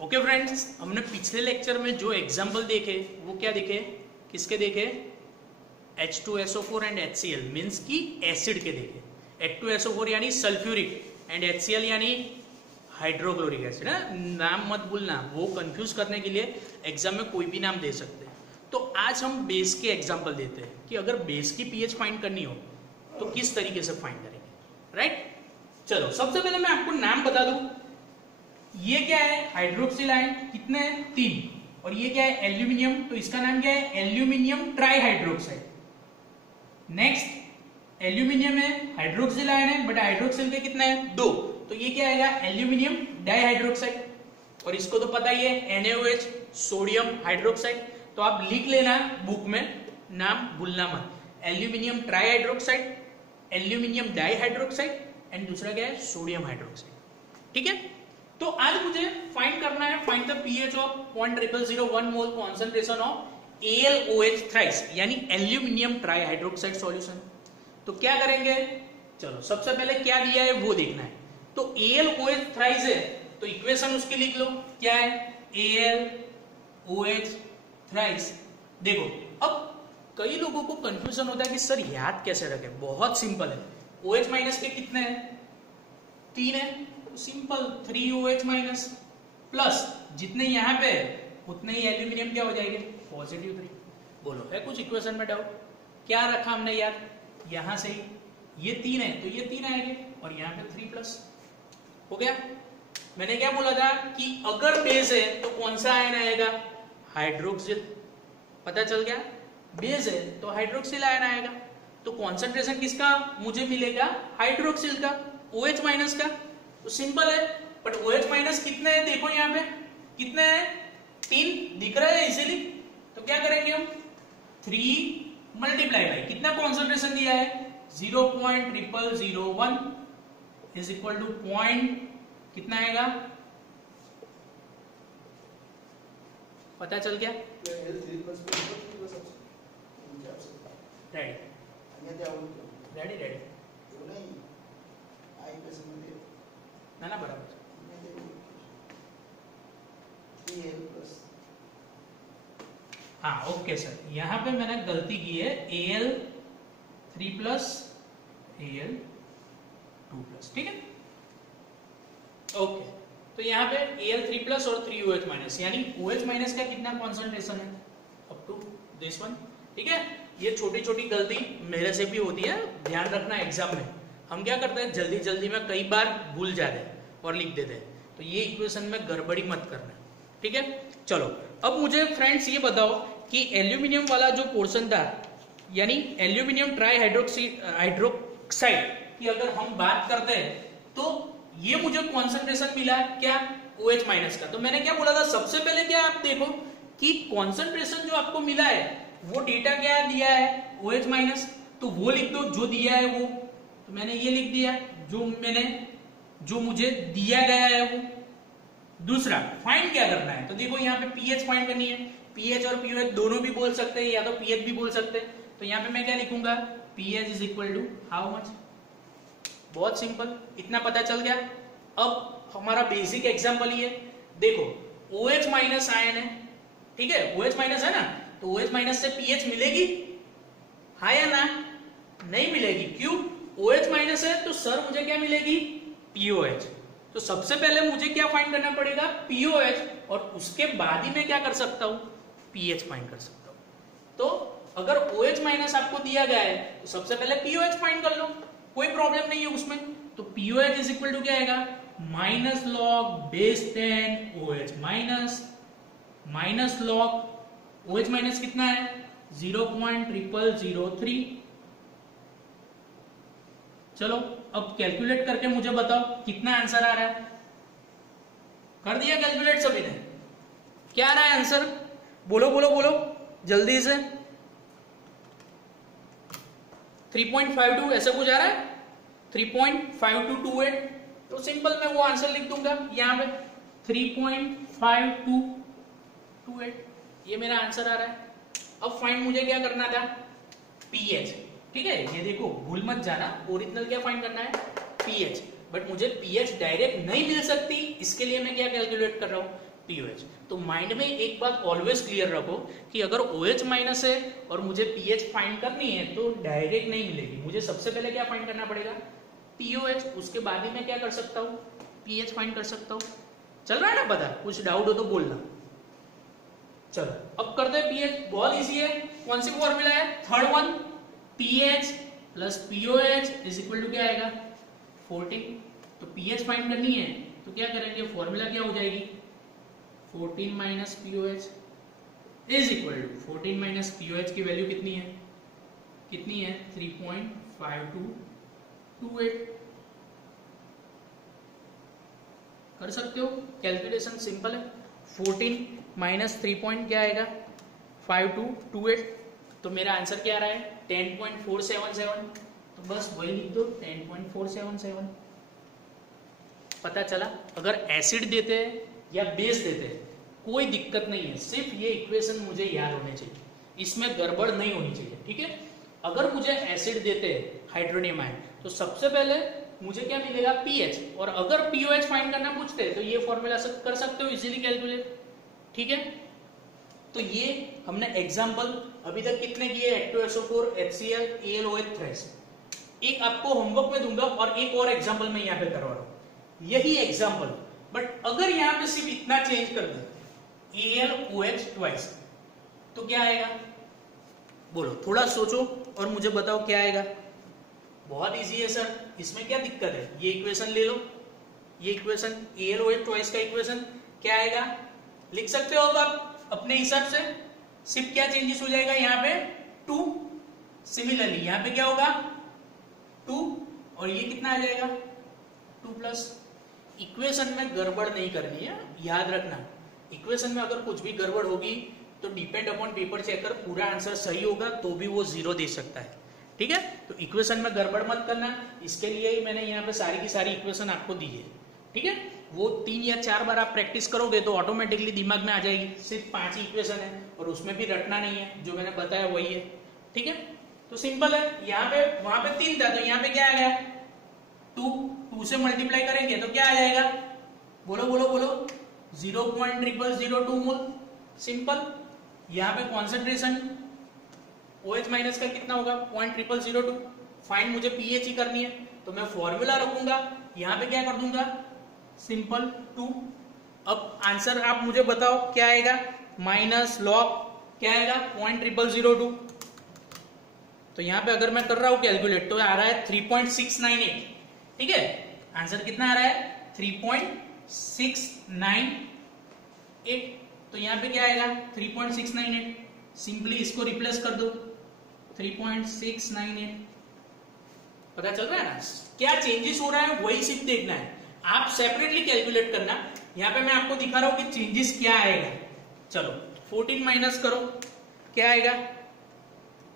Okay friends, हमने पिछले lecture में जो एग्जाम्पल देखे वो क्या देखे, किसके देखे? H2SO4 एंड HCl मीन्स की एसिड के देखे। H2SO4 यानी सल्फ्यूरिक एंड HCl यानी हाइड्रोक्लोरिक एसिड है। नाम मत भूलना, वो कंफ्यूज करने के लिए एग्जाम में कोई भी नाम दे सकते हैं। तो आज हम बेस के एग्जाम्पल देते हैं कि अगर बेस की पीएच फाइंड करनी हो तो किस तरीके से फाइंड करेंगे, राइट? चलो सबसे पहले मैं आपको नाम बता दूं। ये क्या है? हाइड्रोक्सिल आयन, कितने हैं? 3। और ये क्या है? एल्यूमिनियम, तो इसका नाम क्या है? Aluminium tri hydroxide. Next aluminium है, हाइड्रोक्सिल आयन है, बट हाइड्रोक्सिल के कितने हैं? 2। तो ये क्या आएगा? एल्यूमिनियम डाइहाइड्रोक्साइड। और इसको तो पता ही है, NaOH, सोडियम हाइड्रोक्साइड। तो आप लिख लेना बुक में, नाम भूलना मत। Aluminium tri hydroxide, aluminium dihydroxide and दूसरा क्या है? Sodium hydroxide. ठीक है, तो आज मुझे फाइंड करना है, find the pH of 0.0001 mole concentration of AlOH thrice यानी एल्यूमिनियम ट्राई हाइड्रोक्साइड सॉल्यूशन। तो क्या करेंगे? चलो सबसे पहले क्या दिया है वो देखना है। तो AlOH थ्राइस है तो इक्वेशन उसकी लिख लो। क्या है? AlOH thrice. देखो अब कई लोगों को कंफ्यूजन होता है कि सर याद कैसे रखे। बहुत सिंपल है। OH माइनस के कितने हैं? 3 है, तो सिंपल 3OH माइनस प्लस जितने यहां पे उतने ही एल्यूमिनियम क्या हो जाएंगे? पॉजिटिव 3। बोलो है कुछ इक्वेशन में डाउट? क्या रखा हमने यार? यहां से ही ये 3 है तो ये 3 आएंगे और यहाँ पे 3 प्लस हो गया। मैंने क्या बोला था कि अगर बेस है तो कौन सा आयन आएगा? हाइड्रोक्सिल। पता चल गया? बेस है तो हाइड्रोक्सिल आयन आएगा। तो कॉन्सेंट्रेशन किसका मुझे मिलेगा? हाइड्रोक्सिल का, OH माइनस का। तो सिंपल है, बट OH माइनस कितने हैं? देखो यहाँ पे कितने हैं? 3 दिख रहा है इजीली। तो क्या करेंगे हम? 3 मल्टीप्लाई बाई कितना कॉन्सेंट्रेशन दिया है? 0.0001 इज इक्वल टू पॉइंट कितना आएगा? पता चल गया? रेडी रेडी ना बराबर। हाँ ओके सर, यहां पे मैंने गलती की है। Al3 प्लस Al2 प्लस, ठीक है ओके। तो यहाँ पे Al3 प्लस और 3OH माइनस यानी OH माइनस का कितना कॉन्सेंट्रेशन है? Up to this one. ठीक है, ये छोटी छोटी गलती मेरे से भी होती है, ध्यान रखना एग्जाम में। हम क्या करते हैं जल्दी जल्दी में कई बार भूल जाते हैं और लिख देते हैं। तो ये इक्वेशन में गड़बड़ी मत करना, ठीक है। चलो अब मुझे फ्रेंड्स ये बताओ कि एल्यूमिनियम वाला जो पोर्शन था यानी एल्यूमिनियम ट्राई हाइड्रोक्साइड की अगर हम बात करते हैं तो ये मुझे कॉन्सेंट्रेशन मिला क्या? OH माइनस का। तो मैंने क्या बोला था? सबसे पहले क्या आप देखो कि कॉन्सेंट्रेशन जो आपको मिला है वो डेटा क्या दिया है? OH minus. तो वो लिख दो जो दिया है वो। तो मैंने ये लिख दिया जो मुझे दिया गया है वो। दूसरा फाइंड क्या करना है? तो देखो यहाँ पे पीएच फाइंड करनी है। पीएच और पीओएच दोनों भी बोल सकते हैं या तो पीएच भी बोल सकते हैं। तो यहाँ पे मैं क्या लिखूंगा? PH is equal to how much. बहुत सिंपल, इतना पता चल गया। अब हमारा बेसिक एग्जांपल ये देखो, OH माइनस आयन है, ठीक है, OH माइनस है ना, तो OH माइनस से पीएच मिलेगी? हाँ या ना? नहीं मिलेगी। क्यों? OH माइनस है तो सर मुझे क्या मिलेगी? POH। तो सबसे पहले मुझे क्या फाइंड करना पड़ेगा? POH, और उसके बाद ही मैं क्या कर सकता हूं? पीएच फाइंड कर सकता हूं। तो अगर OH माइनस आपको दिया गया है तो सबसे पहले POH फाइंड कर लो, कोई प्रॉब्लम नहीं है उसमें। तो POH इज इक्वल टू क्या आएगा? Minus log base 10 OH minus minus log OH minus कितना है? 0.0003। चलो अब कैलकुलेट करके मुझे बताओ कितना आंसर आ रहा है। कर दिया कैलकुलेट सभी ने? क्या आ रहा है आंसर? बोलो बोलो बोलो जल्दी से। 3.52 ऐसा कुछ आ रहा है? 3.5228। तो सिंपल मैं वो आंसर लिख दूंगा यहां पे 3.5228। ये मेरा आंसर आ रहा है। अब फाइंड मुझे क्या करना था? पीएच। ठीक है, ये देखो भूल मत जाना, ओरिजिनल क्या फाइंड करना है? पीएच। बट मुझे पीएच डायरेक्ट नहीं मिल सकती, इसके लिए मैं क्या कैलकुलेट कर रहा हूं? POH। तो माइंड में एक बात ऑलवेज क्लियर रखो कि अगर OH माइनस है और मुझे pH फाइंड करनी है तो डायरेक्ट नहीं मिलेगी, मुझे सबसे पहले क्या फाइंड करना पड़ेगा, POH, उसके बाद ही मैं क्या कर सकता हूँ, pH फाइंड कर सकता हूँ। चल रहा है ना पता, कुछ डाउट हो तो बोलना। चलो अब करते हैं pH, बहुत इजी है। कौन सी फॉर्मूला है, third one, pH plus POH is equal to क्या आएगा, 14। तो pH फाइंड करनी है तो क्या करेंगे, फॉर्मूला क्या हो जाएगी, 14 minus POH is equal to 14 minus POH की वैल्यू कितनी है, 3.5228। कर सकते हो कैलकुलेशन, सिंपल है। 14 माइनस 3 पॉइंट क्या आएगा, 5228। तो मेरा आंसर क्या आ रहा है, 10.477। तो बस वही लिख दो, 10.477। पता चला। अगर एसिड देते हैं या बेस देते हैं कोई दिक्कत नहीं है, सिर्फ ये इक्वेशन मुझे याद होने चाहिए, इसमें गड़बड़ नहीं होनी चाहिए, ठीक है। अगर मुझे एसिड देते हैं हाइड्रोनियम आयन तो सबसे पहले मुझे क्या मिलेगा, pH, और अगर POH फाइंड करना पूछते हैं तो ये फॉर्मूला कर सकते हो इजीली कैलकुलेट, ठीक है। तो ये हमने एग्जांपल अभी तक कितने किए, H2SO4, HCl, AlOH थ्राइस। एक आपको होमवर्क में दूंगा और एक और एग्जांपल मैं यहाँ पे करवा रहा हूँ, यही एग्जांपल, बट अगर यहाँ पे सिर्फ इतना चेंज कर दे, AlOH ट्वाइस, तो क्या आएगा, बोलो, थोड़ा सोचो और मुझे बताओ क्या आएगा। बहुत इजी है सर, इसमें क्या दिक्कत है, ये इक्वेशन ले लो, ये इक्वेशन AlOH ट्वाइस का इक्वेशन क्या आएगा, लिख सकते हो अब आप अपने हिसाब से। सिर्फ क्या चेंजेस हो जाएगा, यहाँ पे 2, सिमिलरली यहाँ पे क्या होगा 2, और ये कितना आ जाएगा 2 प्लस। इक्वेशन में गड़बड़ नहीं करनी है, याद रखना। इक्वेशन में अगर कुछ भी गड़बड़ होगी तो डिपेंड अपॉन पेपर चेकर, पूरा आंसर सही होगा तो भी वो 0 दे सकता है, ठीक है। तो इक्वेशन में गड़बड़ मत करना, इसके लिए ही मैंने यहाँ पे सारी की सारी इक्वेशन आपको दी है, ठीक है। वो 3 या 4 बार आप प्रैक्टिस करोगे तो ऑटोमेटिकली दिमाग में आ जाएगी। सिर्फ 5 ही इक्वेशन है और उसमें भी रटना नहीं है, जो मैंने बताया वही है, ठीक है। तो सिंपल है, यहाँ पे वहां पे 3 था तो यहाँ पे क्या आ गया 2 से मल्टीप्लाई करेंगे तो क्या आ जाएगा, बोलो बोलो बोलो, 0.0002 मोल। सिंपल। यहाँ पे कॉन्सेंट्रेशन OH माइनस का कितना होगा, 0.0002। फाइंड मुझे pH ही करनी है तो मैं फॉर्मूला रखूंगा, यहाँ पे क्या कर दूंगा, सिंपल 2। अब आंसर आप मुझे बताओ क्या आएगा, माइनस लॉग क्या आएगा 0.0002। तो यहाँ पे अगर मैं कर रहा हूं कैलकुलेट तो आ रहा है 3.698, ठीक है। आंसर कितना आ रहा है 3.698। तो यहाँ पे क्या आएगा 3.698, सिंपली इसको रिप्लेस कर दो 3.698। पता चल रहा है ना क्या चेंजेस हो रहा है, वही सिर्फ देखना है, आप सेपरेटली कैलकुलेट करना। यहाँ पे मैं आपको दिखा रहा हूं कि चेंजेस क्या आएगा। चलो 14 माइनस करो, क्या आएगा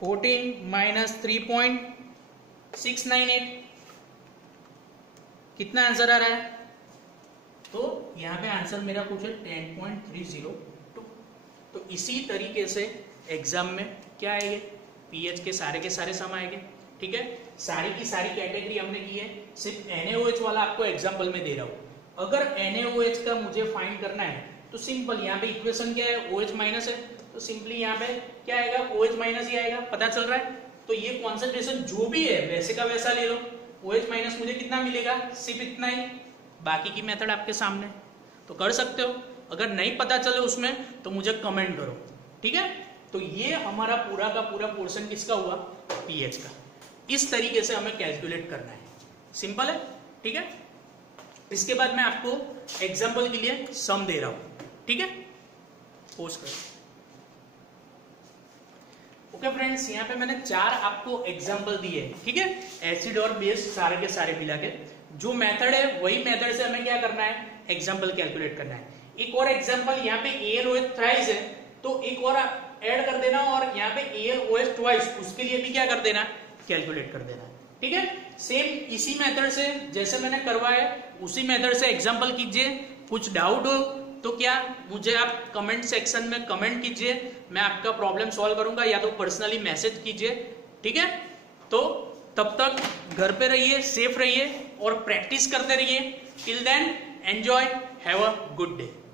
14 माइनस 3.698, कितना आंसर आ रहा है, तो यहाँ पे आंसर मेरा कुछ है 10.302। तो इसी तरीके से एग्जाम में क्या आएंगे, पीएच के सारे सम आएंगे, ठीक है। सारी की सारी कैटेगरी हमने की है, सिर्फ NaOH वाला आपको एग्जाम्पल में दे रहा हूं। अगर NaOH का मुझे फाइंड करना है तो सिंपल, यहाँ पे इक्वेशन क्या है, OH माइनस है, तो सिंपली यहाँ पे क्या आएगा, OH माइनस ही आएगा। पता चल रहा है। तो ये कॉन्सेंट्रेशन जो भी है वैसे का वैसा ले लो, OH माइनस मुझे कितना मिलेगा, सिर्फ इतना ही। बाकी की मेथड आपके सामने, तो कर सकते हो। अगर नहीं पता चले उसमें तो मुझे कमेंट करो, ठीक है। तो ये हमारा पूरा का पूरा पोर्शन किसका हुआ, पीएच का। इस तरीके से हमें कैलकुलेट करना है, सिंपल है, ठीक है। इसके बाद मैं आपको एग्जांपल के लिए सम दे रहा हूं, ठीक है। पोस्ट कर। ओके फ्रेंड्स, यहाँ पे मैंने 4 आपको एग्जांपल दिए, ठीक है। एसिड और बेस सारे के सारे मिला के, जो मेथड है वही मेथड से हमें क्या करना है, एग्जांपल कैलकुलेट करना है। एक और एग्जांपल यहाँ पे AlOH थ्राइस है, तो एक और ऐड कर देना, और यहाँ पे AlOH ट्वाइस, उसके लिए भी क्या कर देना, कैलकुलेट कर देना, ठीक है। सेम इसी मेथड से जैसे मैंने करवाया उसी मेथड से एग्जांपल कीजिए। कुछ डाउट हो तो क्या मुझे आप कमेंट सेक्शन में कमेंट कीजिए, मैं आपका प्रॉब्लम सॉल्व करूंगा, या तो पर्सनली मैसेज कीजिए, ठीक है। तो तब तक घर पे रहिए, सेफ रहिए और प्रैक्टिस करते रहिए। Till then enjoy, have a good day.